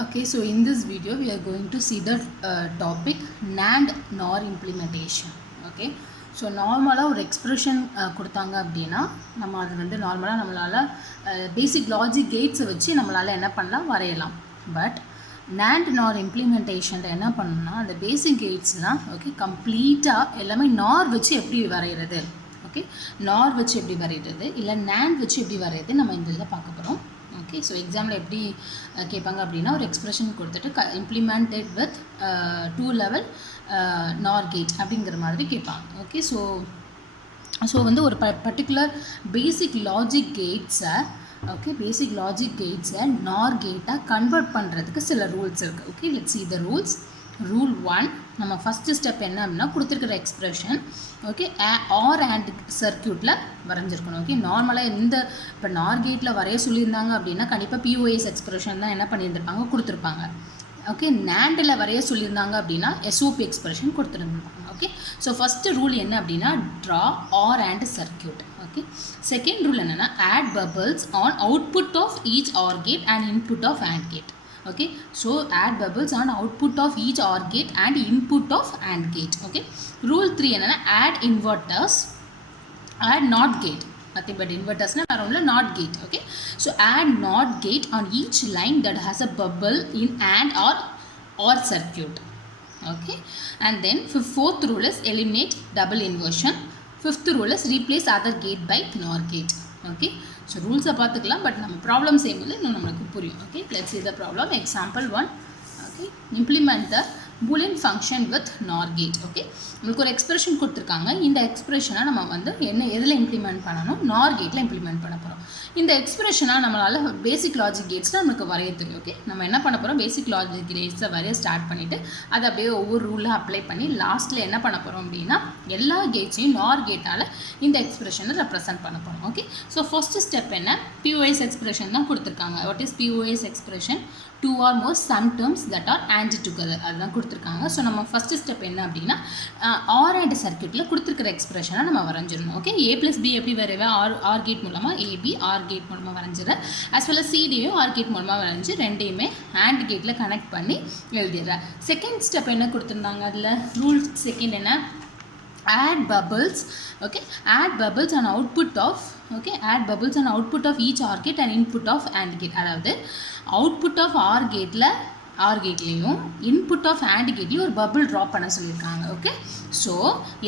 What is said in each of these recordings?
Okay, so in this video we are going to see the topic NAND NOR implementation. Okay, so நார்மலாக ஒரு expression கொடுத்தாங்க அப்படின்னா நம்ம அது வந்து நார்மலாக நம்மளால் பேசிக் லாஜிக் கேட்ஸை வச்சு நம்மளால் என்ன பண்ணலாம் வரையலாம். பட் NAND NOR இம்ப்ளிமெண்டேஷனில் என்ன பண்ணணும்னா அந்த பேசிக் கேட்ஸ்லாம் ஓகே கம்ப்ளீட்டாக எல்லாமே NOR வச்சு எப்படி வரைகிறது, ஓகே NOR வச்சு எப்படி வரைகிறது இல்லை NAND வச்சு எப்படி வரைகிறது நம்ம இந்த இதில் பார்க்க போகிறோம். ஓகே, ஸோ எக்ஸாமில் எப்படி கேட்பாங்க அப்படின்னா ஒரு எக்ஸ்ப்ரெஷன் கொடுத்துட்டு implemented with 2 level NOR gate அப்படிங்கிற மாதிரி கேட்பாங்க. ஓகே, ஸோ வந்து ஒரு பர்டிகுலர் பேசிக் லாஜிக் கேட்ஸை பேசிக் லாஜிக் கேட்ஸை நார் கேட்டாக கன்வெர்ட் பண்ணுறதுக்கு சில ரூல்ஸ் இருக்குது. Okay, let's see the rules. Rule 1, நம்ம ஃபஸ்ட்டு ஸ்டெப் என்ன அப்படின்னா கொடுத்துருக்கிற எக்ஸ்ப்ரெஷன் ஓகே ஆர் அண்ட் சர்க்கியூட்டில் வரைஞ்சிருக்கணும். ஓகே, நார்மலாக இந்த இப்போ நார் கேட்டில் வரைய சொல்லியிருந்தாங்க அப்படின்னா கண்டிப்பாக பிஓஎஸ் எக்ஸ்ப்ரெஷன் தான் என்ன பண்ணியிருந்திருப்பாங்க கொடுத்துருப்பாங்க. ஓகே, நேண்டில் வரைய சொல்லியிருந்தாங்க அப்படின்னா எஸ்ஓபி எக்ஸ்ப்ரெஷன் கொடுத்துருந்துருப்பாங்க. ஓகே, ஸோ ஃபஸ்ட்டு ரூல் என்ன அப்படின்னா draw OR AND circuit. Okay, second rule என்னென்னா add bubbles on output of each R gate and input of AND gate. Okay, so add bubbles on output of each OR gate and input of AND gate. Okay, rule 3 enna add inverters, add NOT gate, nothing but inverters na varumla NOT gate. Okay, so add NOT gate on each line that has a bubble in AND or circuit. Okay, and then fourth rule is eliminate double inversion. Fifth rule is replace other gate by NOR gate. Okay, so ரூல்ஸை பார்த்துக்கலாம், but நம்ம problem செய்யும்போது இன்னும் நம்மளுக்கு புரியும். Okay, let's see the problem. Example 1. Okay, implement the boolean function with NOR gate. Okay, உங்களுக்கு ஒரு expression கொடுத்துருக்காங்க. இந்த எக்ஸ்பிரஷனை நம்ம வந்து எதில் இம்ப்ளிமெண்ட் பண்ணணும்? NOR கேட்டில் இம்ப்ளிமெண்ட் பண்ண போகிறோம். இந்த எக்ஸ்பிரஷனாக நம்மளால் பேசிக் லாஜிக் கேட்ஸில் நமக்கு வரைய தெரியும். ஓகே, நம்ம என்ன பண்ண போகிறோம்? பேசிக் லாஜிக் கேட்ஸை வரைய ஸ்டார்ட் பண்ணிவிட்டு அதை அப்படியே ஒவ்வொரு ரூலாக அப்ளை பண்ணி லாஸ்ட்டில் என்ன பண்ண போகிறோம் அப்படின்னா எல்லா கேட்ஸையும் NOR கேட்டால் இந்த எக்ஸ்பிரஷனை ரெப்ரசென்ட் பண்ண போகிறோம். ஓகே, ஸோ ஃபஸ்ட்டு ஸ்டெப் என்ன? பிஓஎஸ் எக்ஸ்பிரஷன் தான் கொடுத்துருக்காங்க. What is POS expression? 2 or more sum terms that are AND together, அதுதான் கொடுத்துருக்காங்க. ஸோ நம்ம ஃபஸ்ட்டு ஸ்டெப் என்ன அப்படின்னா ஆர் அண்ட் சர்க்கியூட்டில் கொடுத்துருக்கிற எக்ஸ்பிரஷனை நம்ம வரைஞ்சிடணும். ஓகே, ஏ ப்ளஸ் பி எப்படி வரைவேன்? ஆர் கேட் மூலமாக ஏபி ஆர் கேட் மூலமாக வரைஞ்சிடறேன். ஆஸ் வெல் அஸ் சிடியும் ஆர் கேட் மூலமாக வரைஞ்சி ரெண்டையுமே AND கேட்டில் கனெக்ட் பண்ணி எழுதிடுறேன். செகண்ட் ஸ்டெப் என்ன கொடுத்துருந்தாங்க? அதில் ரூல் செகண்ட் என்ன? add bubbles. Okay, add bubbles on output of add bubbles on output of each OR gate and input of AND gate. அதாவது output of OR gateல OR கேட்லேயும் input of AND கேட்லேயும் ஒரு bubble drop பண்ண சொல்லியிருக்காங்க. Okay, so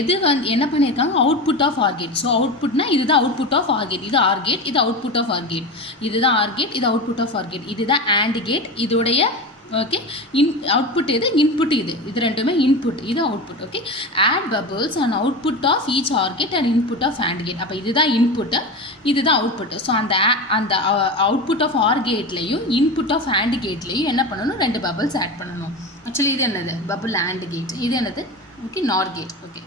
எது வந்து என்ன பண்ணியிருக்காங்க? Output of OR gate. So அவுட்புட்னா இதுதான் அவுட்புட் ஆஃப் OR கேட், இது OR கேட், இது அவுட்புட் ஆஃப் OR கேட், இதுதான் OR கேட், இது அவுட்புட் ஆஃப் OR கேட், இதுதான் AND கேட், இதோடைய ஓகே அவுட்புட் இது, இன்புட் இது ரெண்டுமே இன்புட், இது output. Okay, add bubbles on output of each OR gate and input of AND gate. அப்போ இதுதான் இன்புட்டு, இதுதான் அவுட்புட். ஸோ அந்த அவுட்புட் ஆஃப் OR கேட்லேயும் இன்புட் ஆஃப் AND கேட்லேயும் என்ன பண்ணணும்? 2 பபிள்ஸ் ஆட் பண்ணணும். ஆக்சுவலி இது என்னது? Bubble AND gate. இது என்னது? Okay, NOR gate. Okay,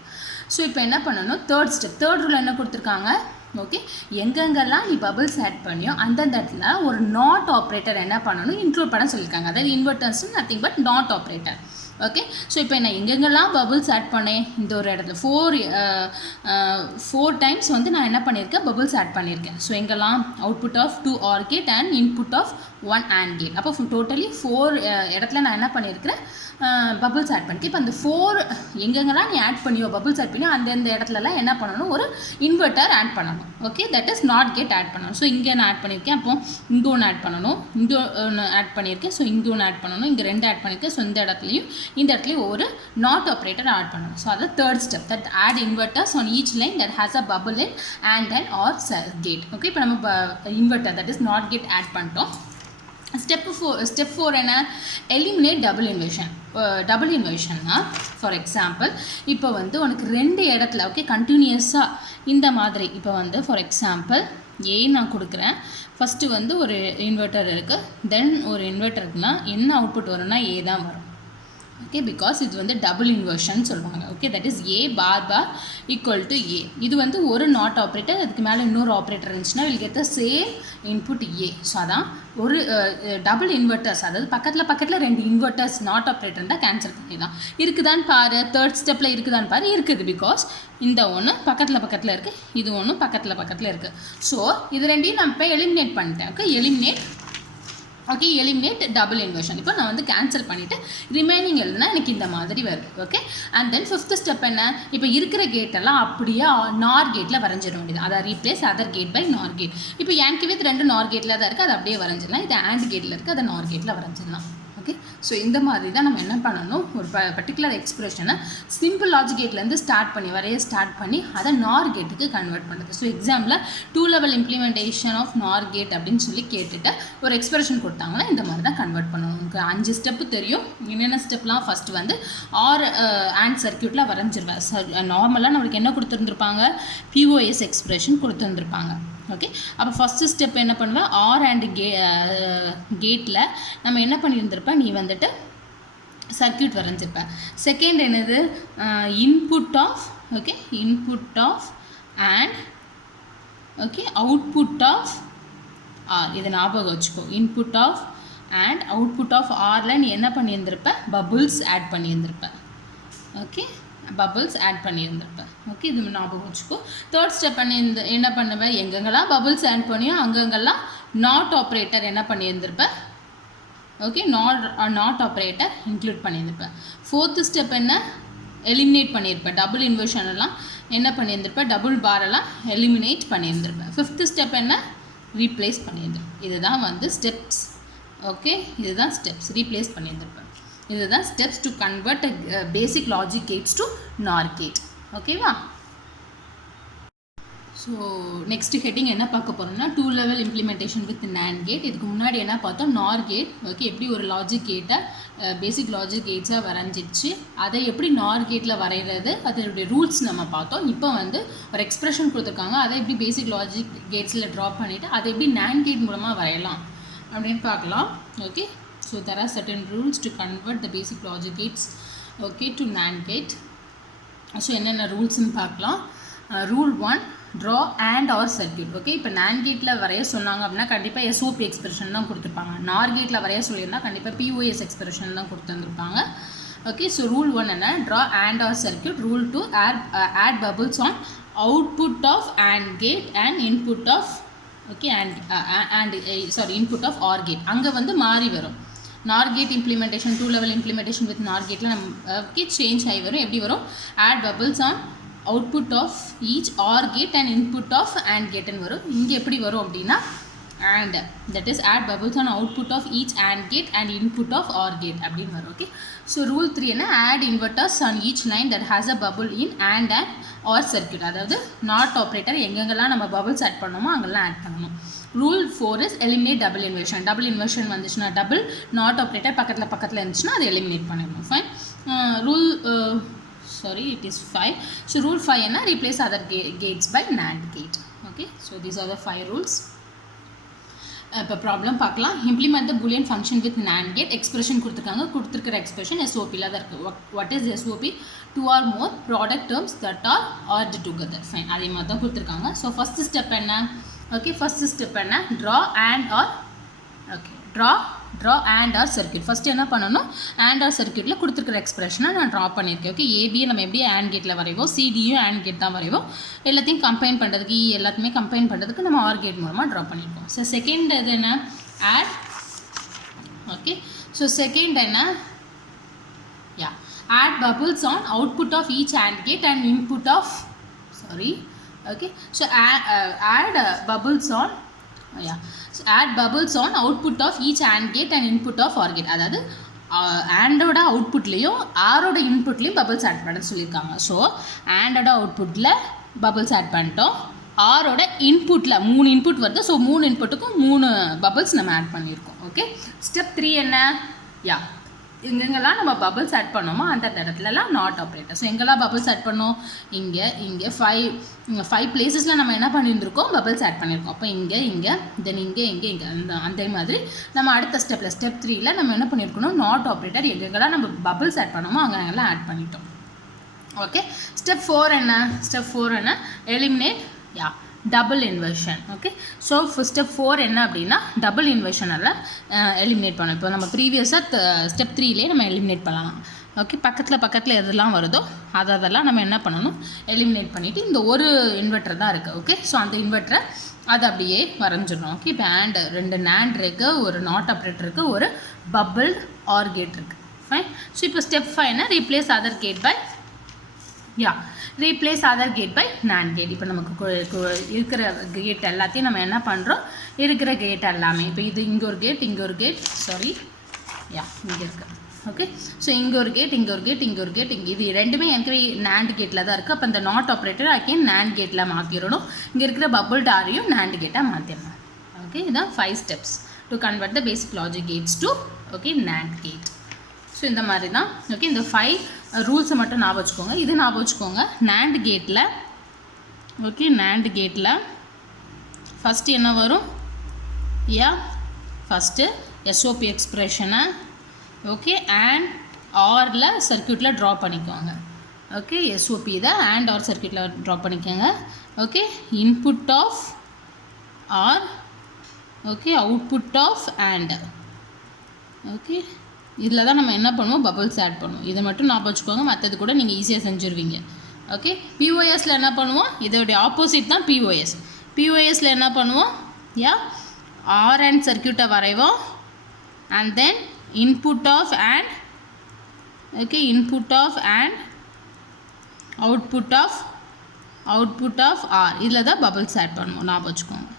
so இப்போ என்ன பண்ணணும்? Third step. தேர்ட் ரூல் என்ன கொடுத்துருக்காங்க? ஓகே, எங்கெங்கெல்லாம் நீ பபிள்ஸ் ஆட் பண்ணியோ அந்தந்த இடத்துல ஒரு நாட் ஆப்ரேட்டர் என்ன பண்ணணும்? இன்க்ளூட் பண்ண சொல்லியிருக்காங்க. அதாவது inverters nothing but not operator. Okay, so இப்போ நான் எங்கெங்கெல்லாம் பபிள்ஸ் ஆட் பண்ணேன்? இந்த ஒரு இடத்துல 4 டைம்ஸ் வந்து நான் என்ன பண்ணியிருக்கேன்? பபிள்ஸ் ஆட் பண்ணியிருக்கேன். ஸோ எங்கெல்லாம்? Output of 2 OR gate and input of 1 AND gate. அப்போ டோட்டலி 4 இடத்துல நான் என்ன பண்ணியிருக்கிறேன்? பபிள்ஸ் ஆட் பண்ணிக்க. இப்போ அந்த 4 எங்கெங்கெல்லாம் நீ ஆட் பண்ணியோ பபிள்ஸ் ஆட் பண்ணியோ அந்தந்த இடத்துலலாம் என்ன பண்ணணும்? ஒரு இன்வெர்ட்டர் ஆட் பண்ணணும். Okay, that is not gate add பண்ணணும். ஸோ இங்கே நான் ஆட் பண்ணியிருக்கேன், அப்போ இங்கே ஒன்று ஆட் பண்ணணும், இங்கே ஒன்று ஆட் பண்ணியிருக்கேன், ஸோ இங்கே ஒன்று ஆட் பண்ணணும், இங்கே 2 ஆட் பண்ணியிருக்கேன். ஸோ இந்த இடத்துலையும் ஒரு நாட் ஆப்ரேட்டர் ஆட் பண்ணணும். ஸோ அது third step. That add inverters on each line that has a bubble in AND OR gate. Okay, இப்போ நம்ம inverter that is not gate add பண்ணிட்டோம். ஸ்டெப் 4 என்ன? Eliminate double inversion. டபுள் இன்வெர்ஷன்னா for example இப்போ வந்து உனக்கு 2 இடத்துல ஓகே கண்டினியூஸாக இந்த மாதிரி இப்போ வந்து ஃபார் எக்ஸாம்பிள் ஏ நான் கொடுக்குறேன். ஃபஸ்ட்டு வந்து ஒரு இன்வெர்ட்டர் இருக்குது, தென் ஒரு இன்வெர்ட்டருக்குனா என்ன அவுட்புட் வரும்னா ஏ தான் வரும். ஓகே, பிகாஸ் இது வந்து டபுள் இன்வெர்ஷன் சொல்லுவாங்க. Okay, that is A bar equal to A. இது வந்து ஒரு நாட் ஆப்ரேட்டர், அதுக்கு மேலே இன்னொரு ஆப்ரேட்டர் இருந்துச்சுன்னா will get the same input A. So அதான் ஒரு டபுள் இன்வெர்ட்டர்ஸ், அதாவது பக்கத்தில் 2 இன்வெர்ட்டர்ஸ் நாட் ஆப்ரேட்டர் தான் கேன்சல் பண்ணிடலாம். இருக்குதான்னு பாரு, தேர்ட் ஸ்டெப்பில் இருக்குதான்னு பாரு. இருக்குது, பிகாஸ் இந்த ஒன்று பக்கத்தில் இருக்குது, இது ஒன்று பக்கத்தில் இருக்குது. ஸோ இது ரெண்டையும் நான் இப்போ எலிமினேட் பண்ணிட்டேன். Okay, eliminate okay, eliminate double inversion. இப்போ நான் வந்து கேன்சல் பண்ணிவிட்டு ரிமைனிங் எழுதுனா எனக்கு இந்த மாதிரி வருது. Okay, and then fifth step என்ன, இப்போ இருக்கிற கேட்டெல்லாம் அப்படியே நார் கேட்டில் வரைஞ்சிட வேண்டியது. அதை replace other gate by NOR gate. இப்போ எனக்கு வித் 2 நார் கேட்டில் தான் இருக்குது, அதை அப்படியே வரைஞ்சிடலாம். இது ஆண்ட் கேட்டில் இருக்குது, அதை நார் கேட்டில் வரைஞ்சிடலாம். ஓகே, ஸோ இந்த மாதிரி தான் நம்ம என்ன பண்ணணும், ஒரு பர்டிகுலர் எக்ஸ்பிரஷனை சிம்பிள் லாஜிக் கேட்லேருந்து ஸ்டார்ட் பண்ணி அதை நார் கேட்டுக்கு கன்வெர்ட் பண்ணுறது. So example 2 level implementation of nor gate அப்படின்னு சொல்லி கேட்டுட்டு ஒரு எக்ஸ்பிரஷன் கொடுத்தாங்கன்னா இந்த மாதிரி தான் கன்வெர்ட் பண்ணணும். உங்களுக்கு 5 ஸ்டெப்பு தெரியும். என்னென்ன ஸ்டெப்லாம் ஃபஸ்ட்டு வந்து ஆர் ஆண்ட் சர்க்கியூட்டில் வரைஞ்சிருவேன். நார்மலாக நம்மளுக்கு என்ன கொடுத்துருந்துருப்பாங்க, POS எக்ஸ்பிரஷன் கொடுத்துருந்துருப்பாங்க. ஓகே, அப்போ ஃபஸ்ட்டு ஸ்டெப் என்ன பண்ணுவேன், ஆர் அண்ட் கேட்டில் நம்ம என்ன பண்ணியிருந்திருப்பேன், நீ வந்துட்டு சர்க்கியூட் வரைஞ்சிருப்பேன். செகண்ட் என்னது, input of AND output of OR. இதை ஞாபகம் வச்சுக்கோ, input of AND output of ஆரில் நீ என்ன பண்ணியிருந்திருப்பேன், பபுள்ஸ் ஆட் பண்ணியிருந்திருப்பேன். ஓகே, பபுள்ஸ் ஆட் பண்ணியிருந்திருப்பேன். ஓகே, இது ஞாபகம் வச்சுக்கோ. தேர்ட் ஸ்டெப் என்ன பண்ணுவேன், எங்கெங்கெல்லாம் பபுள்ஸ் ஆட் பண்ணியோ அங்கங்கெல்லாம் நாட் ஆப்ரேட்டர் என்ன பண்ணியிருந்திருப்பேன். ஓகே, நாட் ஆப்ரேட்டர் இன்க்ளூட் பண்ணியிருந்திருப்பேன். ஃபோர்த்து ஸ்டெப் என்ன, எலிமினேட் பண்ணியிருப்பேன். டபுள் இன்வர்ஷன் எல்லாம் என்ன பண்ணியிருந்திருப்பேன், டபுள் பாரெல்லாம் எலிமினேட் பண்ணியிருந்திருப்பேன். ஃபிஃப்த்து ஸ்டெப் என்ன, ரீப்ளேஸ் பண்ணியிருந்திருப்பேன். இதுதான் வந்து ஸ்டெப்ஸ். ஓகே, இதுதான் ஸ்டெப்ஸ், ரீப்ளேஸ் பண்ணியிருந்திருப்பேன். இதுதான் steps to convert basic logic gates to NOR gate. ஓகேவா? ஸோ நெக்ஸ்ட் ஹெட்டிங் என்ன பார்க்க போகிறோம்னா 2 level implementation with NAND gate. இதுக்கு முன்னாடி என்ன பார்த்தோம், நார் கேட். ஓகே, எப்படி ஒரு லாஜிக் கேட்டை பேசிக் லாஜிக் கேட்ஸாக வரைஞ்சிடுச்சு, அதை எப்படி நார் கேட்டில் வரைகிறது, அதனுடைய ரூல்ஸ் நம்ம பார்த்தோம். இப்போ வந்து ஒரு எக்ஸ்பிரஷன் கொடுத்துருக்காங்க, அதை எப்படி பேசிக் லாஜிக் கேட்ஸில் ட்ராப் பண்ணிவிட்டு அதை எப்படி NAND கேட் மூலமாக வரையலாம் அப்படின்னு பார்க்கலாம். Okay, so there are certain rules to convert the basic logic gates okay to NAND gate. So என்னென்ன ரூல்ஸ்னு பார்க்கலாம். Rule 1, draw and or circuit. Okay, இப்போ NAND கேட்டில் வரைய சொன்னாங்க அப்படின்னா கண்டிப்பாக SOP எக்ஸ்பிரஷன் தான் கொடுத்துருப்பாங்க. நார் கேட்டில் வரைய சொல்லியிருந்தா கண்டிப்பாக POS எக்ஸ்பிரஷன் தான் கொடுத்துருந்துருப்பாங்க. ஓகே, ஸோ ரூல் 1 என்ன, draw and or circuit. Rule 2, add bubbles on output of AND gate and input of okay input of or gate. அங்கே வந்து மாறி வரும். Nor gate implementation 2 level implementation with nor கேட்டில் நமக்கு change ஆகி வரும். எப்படி வரும், add bubbles on output of each R gate and input of and கேட்டுன்னு வரும். இங்கே எப்படி வரும் அப்படின்னா and that is add bubbles on output of each AND gate and input of OR gate அப்படின்னு வரும். ஓகே, ஸோ ரூல் 3 என்ன, add inverters on each line that has a bubble in and OR circuit. அதாவது not operator எங்கெங்கெல்லாம் நம்ம bubbles add பண்ணோமோ அங்கெல்லாம் add பண்ணணும். Rule 4 is eliminate double inversion. Double inversion வந்துச்சுன்னா double not operator பக்கத்தில் இருந்துச்சுன்னா அதை எலிமினேட் பண்ணிடணும். Fine. Rule it is 5. So rule 5 என்ன, replace other gates by NAND gate. Okay, so these are the 5 rules. இப்போ problem பார்க்கலாம். Implement the Boolean function with NAND gate. Expression கொடுத்துருக்கிற expression SOPயில் தான் இருக்குது. What is SOP, 2 or more product terms that are ORed together. Fine, அதே மாதிரி தான் கொடுத்துருக்காங்க. ஸோ ஃபஸ்ட்டு ஸ்டெப் என்ன, ஓகே, ஃபஸ்ட்டு ஸ்டெப் என்ன, draw AND OR. Okay, draw AND OR circuit. First என்ன பண்ணணும், அண்ட் ஆர் சர்க்கியூட்டில் கொடுத்துருக்கிற எக்ஸ்பிரஷனை நான் ட்ரா பண்ணியிருக்கேன். ஓகே, ஏபியை நம்ம எப்படி AND கேட்டில் வரைவோம், சிடியும் AND கேட் தான் வரைவோம். எல்லாத்தையும் கம்பைன் பண்ணுறதுக்கு எல்லாத்தையுமே கம்பைன் பண்ணுறதுக்கு நம்ம ஆர் கேட் மூலமாக ட்ரா பண்ணியிருக்கோம். ஸோ செகண்ட் இது என்ன, ஆட். ஓகே, ஸோ செகண்ட் என்ன, add bubbles on output of each AND gate and input of okay, so add bubbles on so add bubbles on output of each AND gate and input of OR gate. அதாவது ANDோட அவுட்புட்லேயும் ஆரோட இன்புட்லேயும் bubbles add பண்ண சொல்லியிருக்காங்க. So ANDோட அவுட்புட்டில் bubbles add பண்ணிட்டோம், ஆரோட இன்புட்டில் 3 input வருது. So 3 இன்புட்டுக்கும் 3 bubbles நம்ம ஆட் பண்ணியிருக்கோம். ஓகே, ஸ்டெப் 3 என்ன, எங்கெங்கெல்லாம் நம்ம பபிள்ஸ் ஆட் பண்ணோமோ அந்த இடத்துலலாம் நாட் ஆப்ரேட்டர். ஸோ எங்கெல்லாம் பபிள்ஸ் ஆட் பண்ணோம், இங்கே 5 பிளேசஸில் நம்ம என்ன பண்ணியிருந்திருக்கோம், பபிள்ஸ் ஆட் பண்ணியிருக்கோம். அப்போ இங்கே தென் இங்கே அந்த மாதிரி நம்ம அடுத்த ஸ்டெப் 3ல் நம்ம என்ன பண்ணியிருக்கணும், நாட் ஆப்ரேட்டர் எங்கெங்கெல்லாம் நம்ம பபிள்ஸ் ஆட் பண்ணோமோ அங்கெல்லாம் ஆட் பண்ணிட்டோம். ஓகே, ஸ்டெப் 4 என்ன, eliminate double inversion. Okay, so step 4 என்ன அப்படின்னா டபுள் இன்வர்ஷனால் எலிமினேட் பண்ணோம். இப்போ நம்ம ப்ரீவியஸாக ஸ்டெப் 3லே நம்ம எலிமினேட் பண்ணலாம். ஓகே, பக்கத்தில் எதெல்லாம் வருதோ அதெல்லாம் நம்ம என்ன பண்ணணும், எலிமினேட் பண்ணிவிட்டு இந்த ஒரு இன்வெர்ட்டர் தான் இருக்குது. ஓகே, ஸோ அந்த இன்வெர்ட்டரை அதை அப்படியே வரைஞ்சிடணும். ஓகே, இப்போ ரெண்டு NAND இருக்குது, ஒரு நாட் ஆப்ரேட்டர் இருக்குது, ஒரு பபிள்ட் ஆர் கேட் இருக்குது. ஃபைன். ஸோ இப்போ step 5 replace other gate by replace other gate by NAND gate. இப்போ நமக்கு இருக்கிற கேட் எல்லாத்தையும் நம்ம என்ன பண்ணுறோம், இருக்கிற கேட் எல்லாமே இப்போ இது இங்கே ஒரு கேட், இங்கே ஒரு கேட், சாரி இங்கே இருக்குது. ஓகே, ஸோ இங்கே ஒரு கேட், இங்கே ஒரு கேட், இங்கே ஒரு கேட், இது ரெண்டுமே எனக்கு NAND கேட்டில் தான் இருக்குது. அப்போ இந்த நாட் ஆப்ரேட்டர் அகெயின் NAND கேட்டில் மாற்றிடணும். இங்கே இருக்கிற பபிள்ட் ஆரையும் NAND கேட்டாக மாற்றிடணும். ஓகே, இதான் 5 steps to convert the basic logic gates to NAND gate. So இந்த மாதிரி தான். ஓகே, இந்த 5 ரூல்ஸை மட்டும் ஞாபகம் வச்சுக்கோங்க. இது ஞாபகம் வச்சுக்கோங்க, NAND கேட்டில் NAND கேட்டில் ஃபஸ்ட்டு என்ன வரும், ஃபஸ்ட்டு SOP எக்ஸ்ப்ரெஷனை ஓகே அண்ட் ஆரில் சர்க்யூட்டில் ட்ரா பண்ணிக்கோங்க. ஓகே, SOP தான் அண்ட் ஆர் சர்க்யூட்டில் ட்ரா பண்ணிக்கோங்க. Okay, input of or, okay output of and. ஓகே, இதில் தான் நம்ம என்ன பண்ணுவோம், பபிள்ஸ் ஆட் பண்ணுவோம். இதை மட்டும் ஞாபகம் வச்சுக்கோங்க, மற்றது கூட நீங்கள் ஈஸியாக செஞ்சுருவீங்க. ஓகே, POSல என்ன பண்ணுவோம், இதோடைய ஆப்போசிட் தான் POSல என்ன பண்ணுவோம், ஆர் அண்ட் சர்க்யூட்டை வரைவோம் and then input of and output of R இதில் தான் பபிள்ஸ் ஆட் பண்ணுவோம், ஞாபகம் வச்சுக்கோங்க.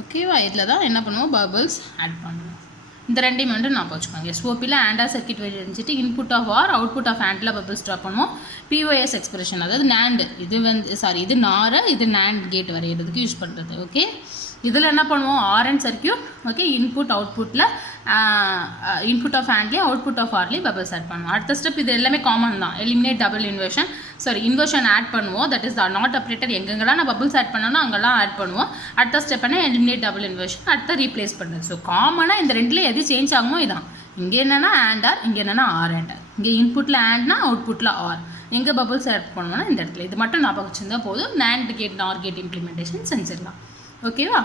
ஓகேவா, இதில் தான் என்ன பண்ணுவோம், பபிள்ஸ் ஆட் பண்ணுவோம். இந்த ரெண்டையும் மட்டும் ஞாபகம் வச்சுக்கோங்க. SOPயில் AND சர்க்யூட் வச்சுட்டு input of OR output of ANDல பபிள்ஸ் ட்ரா பண்ணுவோம். POS எக்ஸ்பிரஷன் அதாவது NAND இது நார், இது NAND கேட் வரைகிறதுக்கு யூஸ் பண்ணுறது. ஓகே, இதில் என்ன பண்ணுவோம், OR AND circuit. Okay, input of ANDலேயும் அவுட்புட் ஆஃப் ஆர்லேயும் பபிள்ஸ் ஆட் பண்ணுவோம். அடுத்த ஸ்டெப் இது எல்லாமே காமன் தான், எலிமினேட் டபுள் இன்வர்ஷன் ஆட் பண்ணுவோம். தட் இஸ் நாட் ஆப்ரேட்டர் எங்கெங்கெல்லாம் நான் பபிள்ஸ் ஆட் பண்ணணும் அங்கெல்லாம் ஆட் பண்ணுவோம். அடுத்த ஸ்டெப் என்ன, எலிமினேட் டபுள் இன்வர்ஷன், அடுத்த ரீப்ளேஸ் பண்ணுறது. ஸோ காமனாக இந்த ரெண்டில் எது சேஞ்ச் ஆகுமோ இதான். இங்கே என்னென்னா AND ஆர், இங்கே என்னென்னா ஆர் AND. இங்கே இன்புட்டில் ANDனா அவுட்புட்டில் ஆர், எங்கே பபிள்ஸ் ஆட் பண்ணுவோம்னா இந்த இடத்துல. இது மட்டும் ஞாபகம் வச்சுருந்தா போதும், NAND கேட் நார் கேட் இம்ப்ளிமெண்டேஷன் செஞ்சிடலாம். ஓகேவா.